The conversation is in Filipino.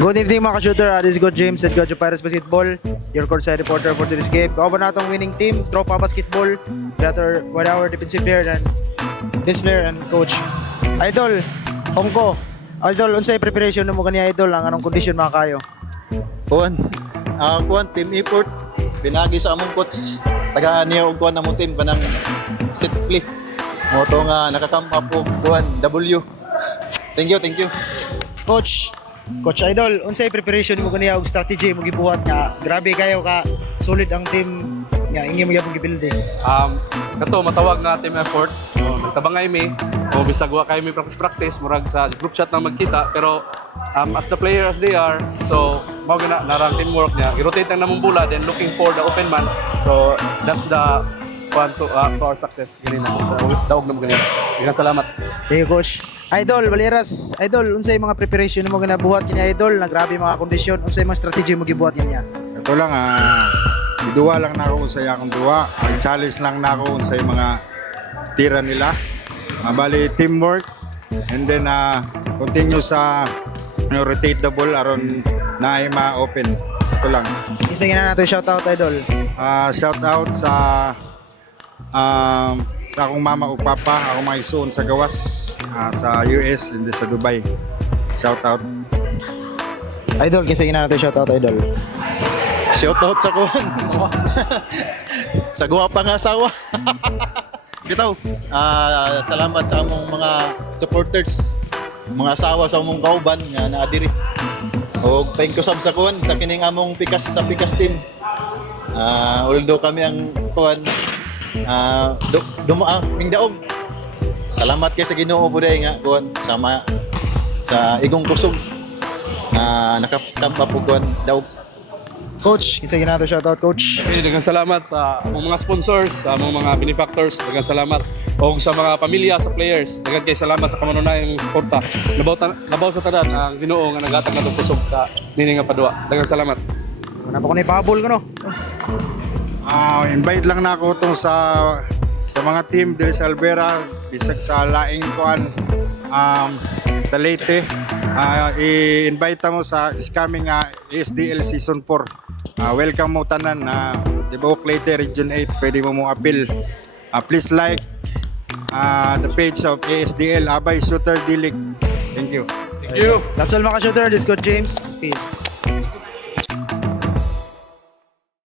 Good evening mga ka-shooter, this is Coach James at Coach Pirates Basketball, your courtside reporter for today's game. Kauban na itong winning team, Tropa Basketball, with our defensive player and best player and coach. Idol, Hongko, Idol, unsay preparation mo kaniya Idol, ang anong condition mga kayo? Kuan, team effort. Pinagi sa among coach. Tagaan niya og kuan among team kanang set play. Mo to nga nakakam up og kuan W. Thank you. Coach Idol, unsay preparation mo kaniya og strategy mo gibuhat nga grabe kayo ka solid ang team nga ingi mo gyapon gibuild. Kato matawag na team effort. Nagtabangay mi o bisag wa kay mi practice murag sa group chat na magkita pero as the player as they are, so mao gina narang teamwork niya. I-rotate ang namong bola then looking for the open man. So that's the one to our success. Ganina. Daog na mo ganyan. Salamat. Thank you, Coach. Idol, Valeras, Idol, unsay mga preparation mo ginabuhat kaniya Idol, na grabe mga kondisyon, unsay mga strategy mo gibuhat kaniya? Ito lang, iduwa lang na ako sa akong duwa. Ang challenge lang na ako sa mga tira nila. Bali, teamwork. And then, continue sa rotate the ball aron na ay ma-open. Ito lang. Isa na nato shoutout Idol. Shout out sa akong mama o papa, akong mga isuon sa gawas sa US and sa Dubai. Shout out. Idol, kinsa na nato shoutout Idol. Shoutout sa kuan. Sa guwapa nga asawa. Bitaw, salamat sa among mga supporters, mga asawa sa among kauban nga naa diri. Og thank you sab sa kuan sa kining among pikas team. Although kami ang kuan mingdaog. Salamat kay sa Ginoo buday nga kuan sa igong kusog nakakampa po kuan daog. Coach, kinsa na nato shoutout Coach. Okay, daghang salamat sa among mga sponsors, sa among mga benefactors, daghang salamat o sa mga pamilya sa players. Daghang kay salamat sa kamanunayang suporta. Labaw sa tanan ang Ginoo nga naghatag natong kusog sa nini nga padua. Daghang salamat. Wala pa ko na ipahabol ko no. Invite lang na ako tong sa mga team dito sa Alvera, bisag sa laing kuan sa Leyte. I-invite mo sa this coming SDL Season 4. Welcome mo tanan Tibuok Leyte Region 8, pwede mo appeal. Please like the page of ASDL Abay Shooter Dilig. Thank you. Thank you. That's all mga ka-shooter, this is Coach James. Peace.